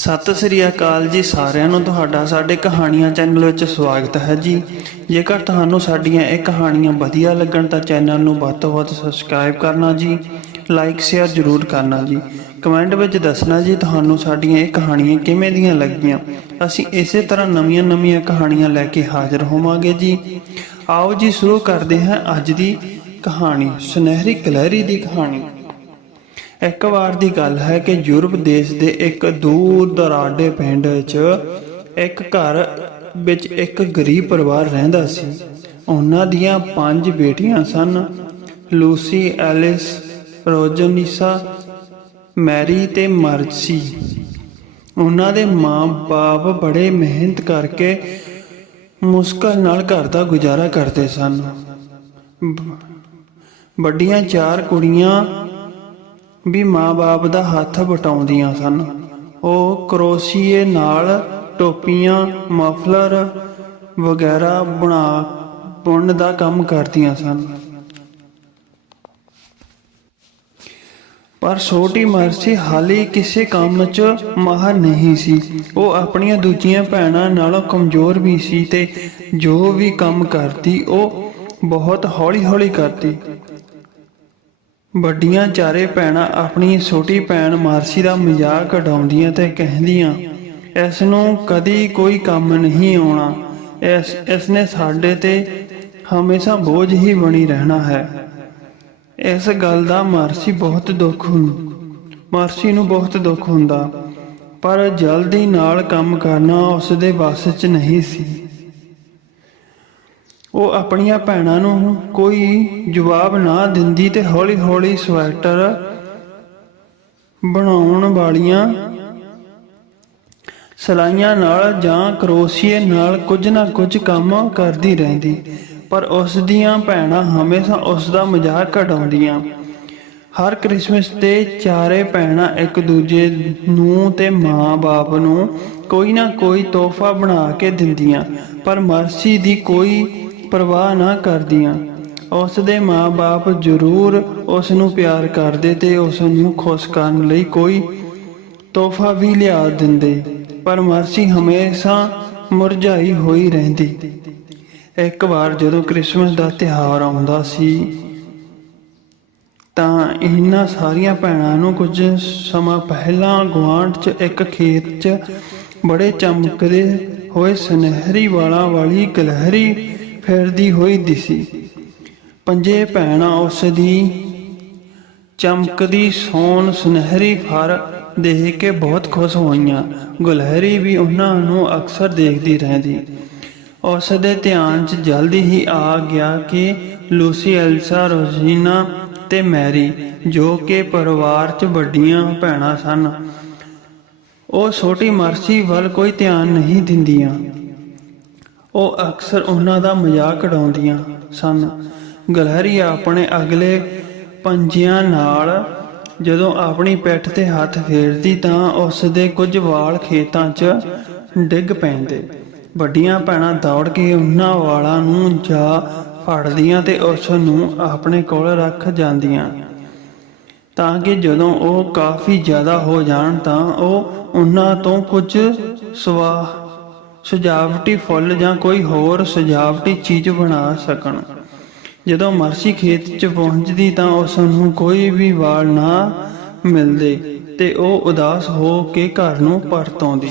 ਸਤਿ ਸ੍ਰੀ ਅਕਾਲ ਜੀ ਸਾਰਿਆਂ ਨੂੰ ਤੁਹਾਡਾ ਸਾਡੇ ਕਹਾਣੀਆਂ ਚੈਨਲ ਵਿੱਚ ਸਵਾਗਤ ਹੈ ਜੀ। ਜੇਕਰ ਤੁਹਾਨੂੰ ਸਾਡੀਆਂ ਇਹ ਕਹਾਣੀਆਂ ਵਧੀਆ ਲੱਗਣ ਤਾਂ ਚੈਨਲ ਨੂੰ ਵੱਧ ਤੋਂ ਵੱਧ ਸਬਸਕ੍ਰਾਈਬ ਕਰਨਾ ਜੀ, ਲਾਈਕ, ਸ਼ੇਅਰ ਜ਼ਰੂਰ ਕਰਨਾ ਜੀ। ਕਮੈਂਟ ਵਿੱਚ ਦੱਸਣਾ ਜੀ ਤੁਹਾਨੂੰ ਸਾਡੀਆਂ ਇਹ ਕਹਾਣੀਆਂ ਕਿਵੇਂ ਦੀਆਂ ਲੱਗੀਆਂ। ਅਸੀਂ ਇਸੇ ਤਰ੍ਹਾਂ ਨਵੀਆਂ-ਨਵੀਆਂ ਕਹਾਣੀਆਂ ਲੈ ਕੇ ਹਾਜ਼ਰ ਹੋਵਾਂਗੇ ਜੀ। ਆਓ ਜੀ ਸ਼ੁਰੂ ਕਰਦੇ ਹਾਂ ਅੱਜ ਦੀ ਕਹਾਣੀ, ਸੁਨਹਿਰੀ ਕਲਹਿਰੀ ਦੀ ਕਹਾਣੀ। ਇੱਕ ਵਾਰ ਦੀ ਗੱਲ ਹੈ ਕਿ ਯੂਰਪ ਦੇਸ਼ ਦੇ ਇੱਕ ਦੂਰ ਦਰਾਡੇ ਪਿੰਡ ਚ ਇੱਕ ਘਰ ਵਿੱਚ ਇੱਕ ਗਰੀਬ ਪਰਿਵਾਰ ਰਹਿੰਦਾ ਸੀ। ਉਹਨਾਂ ਦੀਆਂ ਪੰਜ ਬੇਟੀਆਂ ਸਨ। ਲੂਸੀ, ਐਲਿਸ, ਰੋਜਨੀਸਾ, ਮੈਰੀ ਤੇ ਮਰਸੀ। ਉਹਨਾਂ ਦੇ ਮਾਂ-ਬਾਪ ਬੜੇ ਮਿਹਨਤ ਕਰਕੇ ਮੁਸ਼ਕਲ ਨਾਲ ਘਰ ਦਾ ਗੁਜ਼ਾਰਾ ਕਰਦੇ ਸਨ। ਵੱਡੀਆਂ ਚਾਰ ਕੁੜੀਆਂ ਵੀ ਮਾਂ-ਬਾਪ ਦਾ ਹੱਥ ਵਟਾਉਂਦੀਆਂ ਸਨ। ਉਹ ਕਰੋਸ਼ੀਏ ਨਾਲ ਟੋਪੀਆਂ, ਮਫਲਰ ਵਗੈਰਾ ਬਣਾ ਬੁਣਨ ਦਾ ਕੰਮ ਕਰਦੀਆਂ ਸਨ। ਪਰ ਛੋਟੀ ਮਰਸੀ ਹਾਲੇ ਕਿਸੇ ਕੰਮ 'ਚ ਮਾਹਰ ਨਹੀਂ ਸੀ। ਉਹ ਆਪਣੀਆਂ ਦੂਜੀਆਂ ਭੈਣਾਂ ਨਾਲੋਂ ਕਮਜ਼ੋਰ ਵੀ ਸੀ ਤੇ ਜੋ ਵੀ ਕੰਮ ਕਰਦੀ, ਉਹ ਬਹੁਤ ਹੌਲੀ-ਹੌਲੀ ਕਰਦੀ। ਵੱਡੀਆਂ ਚਾਰੇ ਭੈਣਾਂ ਆਪਣੀ ਛੋਟੀ ਭੈਣ ਮਾਰਸੀ ਦਾ ਮਜ਼ਾਕ ਉਡਾਉਂਦੀਆਂ ਤੇ ਕਹਿੰਦੀਆਂ ਇਸ ਨੂੰ ਕਦੀ ਕੋਈ ਕੰਮ ਨਹੀਂ ਆਉਣਾ। ਇਸ ਇਸ ਨੇ ਸਾਡੇ ਤੇ ਹਮੇਸ਼ਾ ਬੋਝ ਹੀ ਬਣੀ ਰਹਿਣਾ ਹੈ। ਇਸ ਗੱਲ ਦਾ ਮਾਰਸੀ ਬਹੁਤ ਦੁੱਖ ਹੁੰ, ਮਾਰਸੀ ਨੂੰ ਬਹੁਤ ਦੁੱਖ ਹੁੰਦਾ, ਪਰ ਜਲਦੀ ਨਾਲ ਕੰਮ ਕਰਨਾ ਉਸ ਦੇ ਵੱਸ 'ਚ ਨਹੀਂ ਸੀ। ਉਹ ਆਪਣੀਆਂ ਭੈਣਾਂ ਨੂੰ ਕੋਈ ਜਵਾਬ ਨਾ ਦਿੰਦੀ ਤੇ ਹੌਲੀ-ਹੌਲੀ ਸਵੈਟਰ ਬਣਾਉਣ ਵਾਲੀਆਂ ਸਲਾਈਆਂ ਨਾਲ ਜਾਂ ਕਰੋਸ਼ੀਏ ਨਾਲ ਕੁਝ ਨਾ ਕੁਝ ਕੰਮ ਕਰਦੀ ਰਹਿੰਦੀ, ਪਰ ਉਸ ਦੀਆਂ ਭੈਣਾਂ ਹਮੇਸ਼ਾ ਉਸ ਦਾ ਮਜ਼ਾਕ ਉਡਾਉਂਦੀਆਂ। ਹਰ ਕ੍ਰਿਸਮਸ ਤੇ ਚਾਰੇ ਭੈਣਾਂ ਇੱਕ ਦੂਜੇ ਨੂੰ ਤੇ ਮਾਂ-ਬਾਪ ਨੂੰ ਕੋਈ ਨਾ ਕੋਈ ਤੋਹਫਾ ਬਣਾ ਕੇ ਦਿੰਦੀਆਂ, ਪਰ ਮਰਸੀ ਦੀ ਕੋਈ ਪਰਵਾਹ ਨਾ ਕਰਦੀਆਂ। ਉਸ ਦੇ ਮਾਂ-ਬਾਪ ਜ਼ਰੂਰ ਉਸ ਨੂੰ ਪਿਆਰ ਕਰਦੇ ਤੇ ਉਸ ਨੂੰ ਖੁਸ਼ ਕਰਨ ਲਈ ਕੋਈ ਤੋਹਫਾ ਵੀ ਲਿਆ ਦਿੰਦੇ, ਪਰ ਮਰਸੀ ਹਮੇਸ਼ਾ ਮੁਰਝਾਈ ਹੋਈ ਰਹਿੰਦੀ। ਇੱਕ ਵਾਰ ਜਦੋਂ ਕ੍ਰਿਸਮਸ ਦਾ ਤਿਉਹਾਰ ਆਉਂਦਾ ਸੀ, ਤਾਂ ਇਹਨਾਂ ਸਾਰੀਆਂ ਭੈਣਾਂ ਨੂੰ ਕੁਝ ਸਮਾਂ ਪਹਿਲਾਂ ਗੁਆਂਢ 'ਚ ਇੱਕ ਖੇਤ 'ਚ ਬੜੇ ਚਮਕਦੇ ਹੋਏ ਸੁਨਹਿਰੀ ਵਾਲਾਂ ਵਾਲੀ ਗਲਹਿਰੀ ਫਿਰਦੀ ਹੋਈ ਦਿਸੀ। ਪੰਜੇ ਭੈਣਾਂ ਉਸ ਦੀ ਚਮਕਦੀ ਸੋਨ ਸੁਨਹਿਰੀ ਫਰ ਦੇਖ ਕੇ ਬਹੁਤ ਖੁਸ਼ ਹੋਈਆਂ। ਗੁਲਹਿਰੀ ਵੀ ਉਹਨਾਂ ਨੂੰ ਅਕਸਰ ਦੇਖਦੀ ਰਹਿੰਦੀ। ਉਸ ਦੇ ਧਿਆਨ 'ਚ ਜਲਦੀ ਹੀ ਆ ਗਿਆ ਕਿ ਲੂਸੀ, ਐਲਸਾ, ਰੋਜ਼ੀਨਾ ਤੇ ਮੈਰੀ, ਜੋ ਕਿ ਪਰਿਵਾਰ 'ਚ ਵੱਡੀਆਂ ਭੈਣਾਂ ਸਨ, ਉਹ ਛੋਟੀ ਮਰਸੀ ਵੱਲ ਕੋਈ ਧਿਆਨ ਨਹੀਂ ਦਿੰਦੀਆਂ। ਉਹ ਅਕਸਰ ਉਹਨਾਂ ਦਾ ਮਜ਼ਾਕ ਉਡਾਉਂਦੀਆਂ ਸਨ। ਗਲਹਰੀ ਆਪਣੇ ਅਗਲੇ ਪੰਜਿਆਂ ਨਾਲ ਜਦੋਂ ਆਪਣੀ ਪਿੱਠ ਤੇ ਹੱਥ ਫੇਰਦੀ ਤਾਂ ਉਸ ਦੇ ਕੁਝ ਵਾਲ ਖੇਤਾਂ 'ਚ ਡਿੱਗ ਪੈਂਦੇ। ਵੱਡੀਆਂ ਭੈਣਾਂ ਦੌੜ ਕੇ ਉਹਨਾਂ ਵਾਲਾਂ ਨੂੰ ਜਾ ਫੜਦੀਆਂ ਤੇ ਉਸ ਨੂੰ ਆਪਣੇ ਕੋਲ ਰੱਖ ਜਾਂਦੀਆਂ। ਤਾਂ ਕਿ ਜਦੋਂ ਉਹ ਕਾਫੀ ਜ਼ਿਆਦਾ ਹੋ ਜਾਣ ਤਾਂ ਉਹ ਉਹਨਾਂ ਤੋਂ ਕੁਝ ਸਵਾ ਸਜਾਵਟੀ ਫੁੱਲ ਜਾਂ ਕੋਈ ਹੋਰ ਸਜਾਵਟੀ ਚੀਜ਼ ਬਣਾ ਸਕਣ। ਜਦੋਂ ਮਰਸੀ ਖੇਤ 'ਚ ਪਹੁੰਚਦੀ ਤਾਂ ਉਸ ਨੂੰ ਕੋਈ ਵੀ ਵਾਲ ਨਾ ਮਿਲਦੇ ਤੇ ਉਹ ਉਦਾਸ ਹੋ ਕੇ ਘਰ ਨੂੰ ਪਰਤ ਆਉਂਦੀ।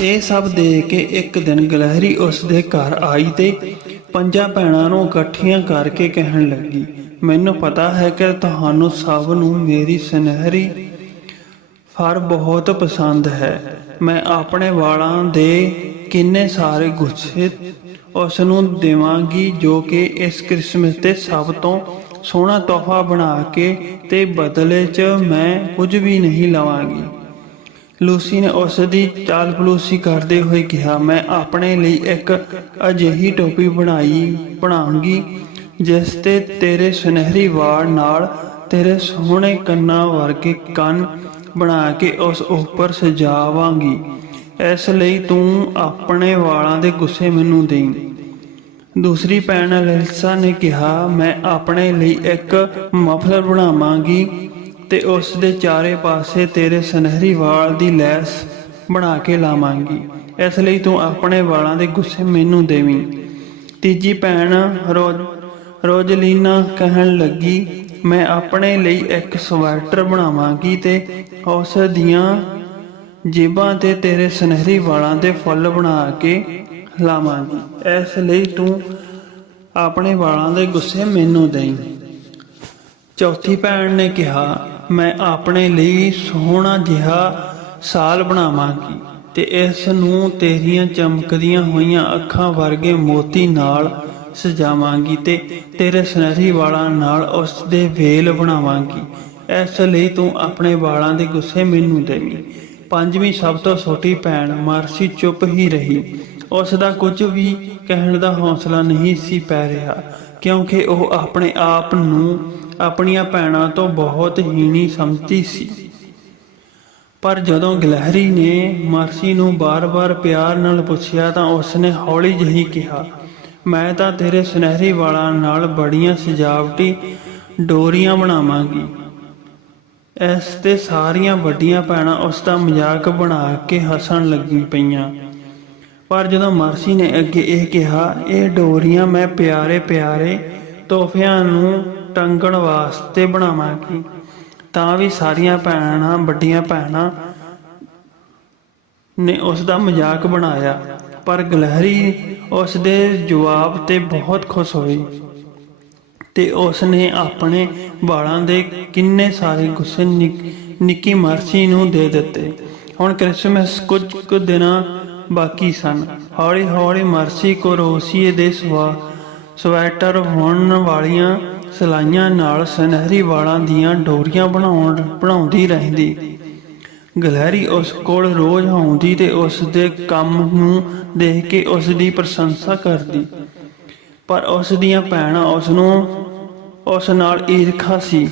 ਇਹ ਸਭ ਦੇਖ ਕੇ ਇੱਕ ਦਿਨ ਗਲਹਿਰੀ ਉਸ ਦੇ ਘਰ ਆਈ ਤੇ ਪੰਜਾਂ ਭੈਣਾਂ ਨੂੰ ਇਕੱਠੀਆਂ ਕਰਕੇ ਕਹਿਣ ਲੱਗੀ, ਮੈਨੂੰ ਪਤਾ ਹੈ ਕਿ ਤੁਹਾਨੂੰ ਸਭ ਨੂੰ ਮੇਰੀ ਸੁਨਹਿਰੀ ਫਰ ਬਹੁਤ ਪਸੰਦ ਹੈ। ਮੈਂ ਆਪਣੇ ਵਾਲਾਂ ਦੇ ਕਿੰਨੇ ਸਾਰੇ ਗੁੱਛੇ ਉਸ ਨੂੰ ਦੇਵਾਂਗੀ ਜੋ ਕਿ ਇਸ ਕ੍ਰਿਸਮਸ ਤੇ ਸਭ ਤੋਂ ਸੋਹਣਾ ਤੋਹਫਾ ਬਣਾ ਕੇ ਤੇ ਬਦਲੇ 'ਚ ਮੈਂ ਕੁਝ ਵੀ ਨਹੀਂ ਲਵਾਂਗੀ। ਲੂਸੀ ਨੇ ਉਸ ਦੀ ਚਾਲ ਪਲੂਸੀ ਕਰਦੇ ਹੋਏ ਕਿਹਾ, ਮੈਂ ਆਪਣੇ ਲਈ ਇੱਕ ਅਜਿਹੀ ਟੋਪੀ ਬਣਾਈ, ਬਣਾਉਂਗੀ, ਜਿਸ ਤੇ ਤੇਰੇ ਸੁਨਹਿਰੀ ਵਾਲ ਨਾਲ ਤੇਰੇ ਸੋਹਣੇ ਕੰਨਾਂ ਵਰਗੇ ਕੰਨ ਬਣਾ ਕੇ ਉਸ ਉੱਪਰ ਸਜਾਵਾਂਗੀ। ਇਸ ਲਈ ਤੂੰ ਆਪਣੇ ਵਾਲਾਂ ਦੇ ਗੁੱਸੇ ਮੈਨੂੰ ਦੇਈਂ। ਦੂਸਰੀ ਭੈਣ ਅਲੈਕਸਾ ਨੇ ਕਿਹਾ, ਮੈਂ ਆਪਣੇ ਲਈ ਇੱਕ ਮਫਲਰ ਬਣਾਵਾਂਗੀ ਤੇ ਉਸ ਦੇ ਚਾਰੇ ਪਾਸੇ ਤੇਰੇ ਸੁਨਹਿਰੀ ਵਾਲ ਦੀ ਲੈਸ ਬਣਾ ਕੇ ਲਾਵਾਂਗੀ। ਇਸ ਲਈ ਤੂੰ ਆਪਣੇ ਵਾਲਾਂ ਦੇ ਗੁੱਸੇ ਮੈਨੂੰ ਦੇਵੀਂ। ਤੀਜੀ ਭੈਣ ਰੋਜ ਰੋਜਲੀਨਾ ਕਹਿਣ ਲੱਗੀ ਮੈਂ ਆਪਣੇ ਲਈ ਇੱਕ ਸਵੈਟਰ ਬਣਾਵਾਂਗੀ ਤੇ ਉਸ ਦੀਆਂ ਜੇਬਾਂ ਤੇ ਤੇਰੇ ਸੁਨਹਿਰੀ ਵਾਲਾਂ ਦੇ ਫੁੱਲ ਬਣਾ ਕੇ ਲਾਵਾਂਗੀ। ਇਸ ਲਈ ਤੂੰ ਆਪਣੇ ਵਾਲਾਂ ਦੇ ਗੁੱਸੇ ਮੈਨੂੰ ਦੇਈਂ। ਚੌਥੀ ਭੈਣ ਨੇ ਕਿਹਾ, ਮੈਂ ਆਪਣੇ ਲਈ ਸੋਹਣਾ ਜਿਹਾ ਸਾਲ ਬਣਾਵਾਂਗੀ ਤੇ ਇਸ ਨੂੰ ਤੇਰੀਆਂ ਚਮਕਦੀਆਂ ਹੋਈਆਂ ਅੱਖਾਂ ਵਰਗੇ ਮੋਤੀ ਨਾਲ ਸਜਾਵਾਂਗੀ ਤੇ ਤੇਰੇ ਸੁਨਹਿਰੀ ਵਾਲਾਂ ਨਾਲ ਉਸ ਦੇ ਵੇਲ ਬਣਾਵਾਂਗੀ। ਇਸ ਲਈ ਤੂੰ ਆਪਣੇ ਵਾਲਾਂ ਦੇ ਗੁੱਸੇ ਮੈਨੂੰ ਦੇਵੀਂ। ਪੰਜਵੀਂ ਸਭ ਤੋਂ ਛੋਟੀ ਭੈਣ ਮਾਰਸੀ ਚੁੱਪ ਹੀ ਰਹੀ। ਉਸ ਦਾ ਕੁਝ ਵੀ ਕਹਿਣ ਦਾ ਹੌਸਲਾ ਨਹੀਂ ਸੀ ਪੈ ਰਿਹਾ, ਕਿਉਂਕਿ ਉਹ ਆਪਣੇ ਆਪ ਨੂੰ ਆਪਣੀਆਂ ਭੈਣਾਂ ਤੋਂ ਬਹੁਤ ਹੀਣੀ ਸਮਝਦੀ ਸੀ। ਪਰ ਜਦੋਂ ਗਲਹਿਰੀ ਨੇ ਮਾਰਸੀ ਨੂੰ ਬਾਰ-ਬਾਰ ਪਿਆਰ ਨਾਲ ਪੁੱਛਿਆ ਤਾਂ ਉਸਨੇ ਹੌਲੀ ਜਿਹੀ ਕਿਹਾ ਮੈਂ ਤਾਂ ਤੇਰੇ ਸੁਨਹਿਰੀ ਵਾਲਾਂ ਨਾਲ ਬੜੀਆਂ ਸਜਾਵਟੀ ਡੋਰੀਆਂ ਬਣਾਵਾਂਗੀ। ਇਸ ਤੇ ਸਾਰੀਆਂ ਵੱਡੀਆਂ ਭੈਣਾਂ ਉਸ ਦਾ ਮਜ਼ਾਕ ਬਣਾ ਕੇ ਹੱਸਣ ਲੱਗੀ ਪਈਆਂ। ਪਰ ਜਦੋਂ ਮਰਸੀ ਨੇ ਅੱਗੇ ਇਹ ਕਿਹਾ, ਇਹ ਡੋਰੀਆਂ ਮੈਂ ਪਿਆਰੇ ਪਿਆਰੇ ਤੋਹਫਿਆਂ ਨੂੰ ਟੰਗਣ ਵਾਸਤੇ ਬਣਾਵਾਂਗੀ, ਤਾਂ ਵੀ ਸਾਰੀਆਂ ਭੈਣਾਂ, ਵੱਡੀਆਂ ਭੈਣਾਂ ਨੇ ਉਸ ਦਾ ਮਜ਼ਾਕ ਬਣਾਇਆ। ਪਰ ਗਲਹਿਰੀ ਉਸ ਦੇ ਜਵਾਬ ਤੇ ਬਹੁਤ ਖੁਸ਼ ਹੋਈ ਤੇ ਉਸ ਨੇ ਆਪਣੇ ਵਾਲਾਂ ਦੇ ਕਿੰਨੇ ਸਾਰੇ ਗੁੱਸੇ ਨਿੱਕੀ ਮਰਸੀ ਨੂੰ ਦੇ ਦਿੱਤੇ। ਹੁਣ ਕ੍ਰਿਸਮਸ ਕੁਝ ਕੁ ਦਿਨਾਂ ਬਾਕੀ ਸਨ। ਹੌਲੀ ਹੌਲੀ ਮਰਸੀ ਕੋ ਰੋਸੀਏ ਦੇ ਸਵਾ, ਸਵੈਟਰ ਹੋਣ ਵਾਲੀਆਂ ਸਲਾਈਆਂ ਨਾਲ ਸੁਨਹਿਰੀ ਵਾਲਾਂ ਦੀਆਂ ਡੋਰੀਆਂ ਬਣਾਉਣ, ਬਣਾਉਂਦੀ ਰਹਿੰਦੀ। ਗਲਹਿਰੀ ਉਸ ਕੋਲ ਰੋਜ਼ ਆਉਂਦੀ ਤੇ ਉਸ ਦੇ ਕੰਮ ਨੂੰ ਦੇਖ ਕੇ ਉਸ ਦੀ ਪ੍ਰਸ਼ੰਸਾ ਕਰਦੀ। ਪਰ ਉਸ ਦੀਆਂ ਭੈਣਾਂ ਉਸ ਨੂੰ ਉਸ ਨਾਲ ਈਰਖਾ ਸੀ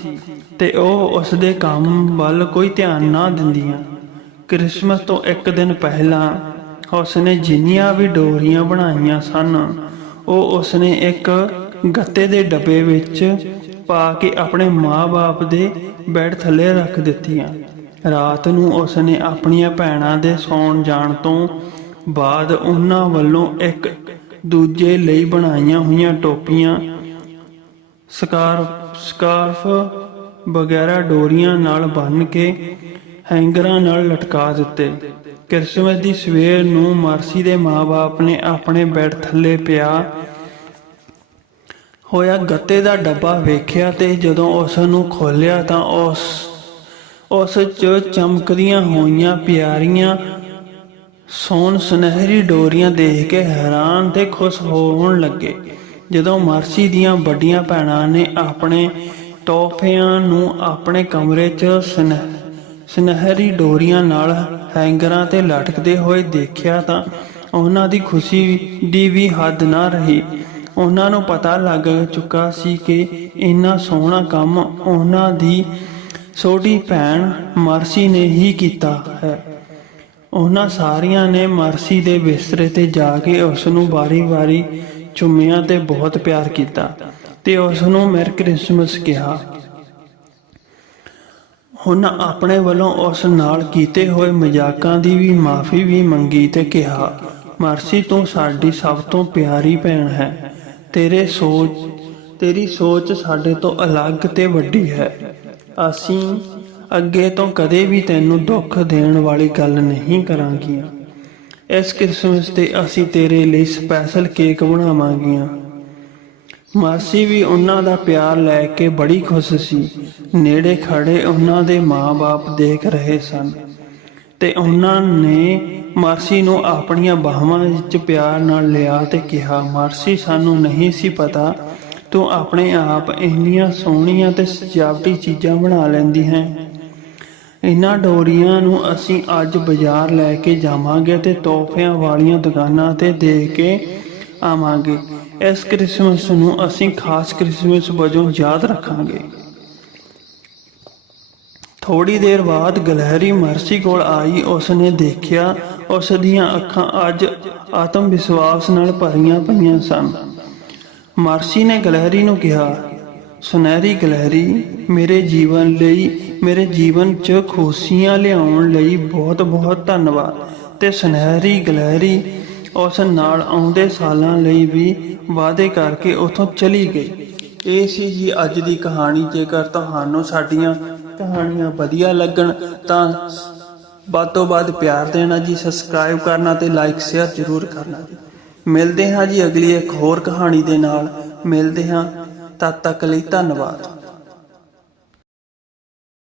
ਤੇ ਉਹ ਉਸ ਦੇ ਕੰਮ ਵੱਲ ਕੋਈ ਧਿਆਨ ਨਾ ਦਿੰਦੀਆਂ। ਕ੍ਰਿਸਮਸ ਤੋਂ ਇੱਕ ਦਿਨ ਪਹਿਲਾਂ ਉਸ ਨੇ ਜਿੰਨੀਆਂ ਵੀ ਡੋਰੀਆਂ ਬਣਾਈਆਂ ਸਨ, ਉਹ ਉਸ ਨੇ ਇੱਕ ਗੱਤੇ ਦੇ ਡੱਬੇ ਵਿੱਚ ਪਾ ਕੇ ਆਪਣੇ ਮਾਂ-ਬਾਪ ਦੇ ਬੈੱਡ ਥੱਲੇ ਰੱਖ ਦਿੱਤੀਆਂ। ਰਾਤ ਨੂੰ ਉਸਨੇ ਆਪਣੀਆਂ ਭੈਣਾਂ ਦੇ ਸੌਣ ਜਾਣ ਤੋਂ ਬਾਅਦ ਉਹਨਾਂ ਵੱਲੋਂ ਇੱਕ ਦੂਜੇ ਲਈ ਬਣਾਈਆਂ ਹੋਈਆਂ ਟੋਪੀਆਂ, ਸਕਾਰਫ ਸਕਾਰਫ ਵਗੈਰਾ ਡੋਰੀਆਂ ਨਾਲ ਬੰਨ ਕੇ ਹੈਂਗਰਾਂ ਨਾਲ ਲਟਕਾ ਦਿੱਤੇ। ਕ੍ਰਿਸਮਸ ਦੀ ਸਵੇਰ ਨੂੰ ਮਰਸੀ ਦੇ ਮਾਪੇ ਨੇ ਆਪਣੇ ਬੈੱਡ ਥੱਲੇ ਪਿਆ ਹੋਇਆ ਗੱਤੇ ਦਾ ਡੱਬਾ ਵੇਖਿਆ ਤੇ ਜਦੋਂ ਉਸ ਨੂੰ ਖੋਲ੍ਹਿਆ ਤਾਂ ਉਸ ਉਸ 'ਚ ਚਮਕਦੀਆਂ ਹੋਈਆਂ, ਪਿਆਰੀਆਂ। ਸੋਨ ਸੁਨਹਿਰੀ ਡੋਰੀਆਂ ਦੇਖ ਕੇ ਹੈਰਾਨ ਤੇ ਖੁਸ਼ ਹੋਣ ਲੱਗੇ। ਜਦੋਂ ਮਰਸੀ ਦੀਆਂ ਵੱਡੀਆਂ ਭੈਣਾਂ ਨੇ ਆਪਣੇ ਤੋਹਫਿਆਂ ਨੂੰ ਆਪਣੇ ਕਮਰੇ 'ਚ ਸੁਨਹਿ- ਸੁਨਹਿਰੀ ਡੋਰੀਆਂ ਨਾਲ ਹੈਂਗਰਾਂ ਤੇ ਲਟਕਦੇ ਹੋਏ ਦੇਖਿਆ ਤਾਂ ਉਹਨਾਂ ਦੀ ਖੁਸ਼ੀ ਦੀ ਵੀ ਹੱਦ ਨਾ ਰਹੀ। ਉਹਨਾਂ ਨੂੰ ਪਤਾ ਲੱਗ ਚੁੱਕਾ ਸੀ ਕਿ ਇੰਨਾ ਸੋਹਣਾ ਕੰਮ ਉਹਨਾਂ ਦੀ ਛੋਟੀ ਭੈਣ ਮਰਸੀ ਨੇ ਹੀ ਕੀਤਾ ਹੈ। ਉਹਨਾਂ ਸਾਰੀਆਂ ਨੇ ਮਰਸੀ ਦੇ ਬਿਸਤਰੇ ਤੇ ਜਾ ਕੇ ਉਸ ਨੂੰ ਵਾਰੀ-ਵਾਰੀ ਚੁੰਮਿਆ ਤੇ ਬਹੁਤ ਪਿਆਰ ਕੀਤਾ ਤੇ ਉਸ ਨੂੰ ਮੈਰੀ ਕ੍ਰਿਸਮਸ ਕਿਹਾ। ਉਹਨਾਂ ਆਪਣੇ ਵੱਲੋਂ ਉਸ ਨਾਲ ਕੀਤੇ ਹੋਏ ਮਜ਼ਾਕਾਂ ਦੀ ਵੀ ਮਾਫੀ ਵੀ ਮੰਗੀ ਤੇ ਕਿਹਾ, ਮਰਸੀ, ਤੂੰ ਸਾਡੀ ਸਭ ਤੋਂ ਪਿਆਰੀ ਭੈਣ ਹੈ। ਤੇਰੇ ਸੋਚ, ਤੇਰੀ ਸੋਚ ਸਾਡੇ ਤੋਂ ਅਲੱਗ ਤੇ ਵੱਡੀ ਹੈ। ਅਸੀਂ ਅੱਗੇ ਤੋਂ ਕਦੇ ਵੀ ਤੈਨੂੰ ਦੁੱਖ ਦੇਣ ਵਾਲੀ ਗੱਲ ਨਹੀਂ ਕਰਾਂਗੀਆਂ। ਇਸ ਕ੍ਰਿਸਮਸ ਤੇ ਅਸੀਂ ਤੇਰੇ ਲਈ ਸਪੈਸ਼ਲ ਕੇਕ ਬਣਾਵਾਂਗੀਆਂ। ਮਾਸੀ ਵੀ ਉਹਨਾਂ ਦਾ ਪਿਆਰ ਲੈ ਕੇ ਬੜੀ ਖੁਸ਼ ਸੀ। ਨੇੜੇ ਖੜੇ ਉਹਨਾਂ ਦੇ ਮਾਪੇ ਦੇਖ ਰਹੇ ਸਨ ਤੇ ਉਹਨਾਂ ਨੇ ਮਾਸੀ ਨੂੰ ਆਪਣੀਆਂ ਬਾਹਾਂ ਵਿੱਚ ਪਿਆਰ ਨਾਲ ਲਿਆ ਤੇ ਕਿਹਾ, ਮਾਸੀ, ਸਾਨੂੰ ਨਹੀਂ ਸੀ ਪਤਾ ਤੂੰ ਆਪਣੇ ਆਪ ਇੰਨੀਆਂ ਸੋਹਣੀਆਂ ਤੇ ਸਜਾਵਟੀ ਚੀਜ਼ਾਂ ਬਣਾ ਲੈਂਦੀ ਹੈ। ਇਹਨਾਂ ਡੋਰੀਆਂ ਨੂੰ ਅਸੀਂ ਅੱਜ ਬਾਜ਼ਾਰ ਲੈ ਕੇ ਜਾਵਾਂਗੇ ਤੇ ਤੋਹਫਿਆਂ ਵਾਲੀਆਂ ਦੁਕਾਨਾਂ ਤੇ ਦੇ ਕੇ ਆਵਾਂਗੇ। ਇਸ ਕ੍ਰਿਸਮਸ ਨੂੰ ਅਸੀਂ ਖਾਸ ਕ੍ਰਿਸਮਸ ਵਜੋਂ ਯਾਦ ਰੱਖਾਂਗੇ। ਥੋੜੀ ਦੇਰ ਬਾਅਦ ਗਲਹਿਰੀ ਮਰਸੀ ਕੋਲ ਆਈ ਉਸ ਨੇ ਦੇਖਿਆ ਉਸ ਦੀਆਂ ਅੱਖਾਂ ਅੱਜ ਆਤਮ ਵਿਸ਼ਵਾਸ ਨਾਲ ਭਰੀਆਂ ਪਈਆਂ ਸਨ। ਮਾਰਸੀ ਨੇ ਗਲਹਿਰੀ ਨੂੰ ਕਿਹਾ, ਸੁਨਹਿਰੀ ਗਲਹਿਰੀ, ਮੇਰੇ ਜੀਵਨ ਲਈ, ਮੇਰੇ ਜੀਵਨ 'ਚ ਖੁਸ਼ੀਆਂ ਲਿਆਉਣ ਲਈ ਬਹੁਤ ਬਹੁਤ ਧੰਨਵਾਦ। ਤੇ ਸੁਨਹਿਰੀ ਗਲਹਿਰੀ ਉਸ ਨਾਲ ਆਉਂਦੇ ਸਾਲਾਂ ਲਈ ਵੀ ਵਾਅਦੇ ਕਰਕੇ ਉੱਥੋਂ ਚਲੀ ਗਈ। ਇਹ ਸੀ ਜੀ ਅੱਜ ਦੀ ਕਹਾਣੀ। ਜੇਕਰ ਤੁਹਾਨੂੰ ਸਾਡੀਆਂ ਕਹਾਣੀਆਂ ਵਧੀਆ ਲੱਗਣ, ਤਾਂ ਵੱਧ ਤੋਂ ਵੱਧ ਪਿਆਰ ਦੇਣਾ ਜੀ, ਸਬਸਕ੍ਰਾਈਬ ਕਰਨਾ ਤੇ ਲਾਈਕ ਸ਼ੇਅਰ ਜ਼ਰੂਰ ਕਰਨਾ ਜੀ। ਮਿਲਦੇ ਹਾਂ ਜੀ ਅਗਲੀ ਇੱਕ ਹੋਰ ਕਹਾਣੀ ਦੇ ਨਾਲ। ਮਿਲਦੇ ਹਾਂ। ਤਦ ਤੱਕ ਲਈ ਧੰਨਵਾਦ।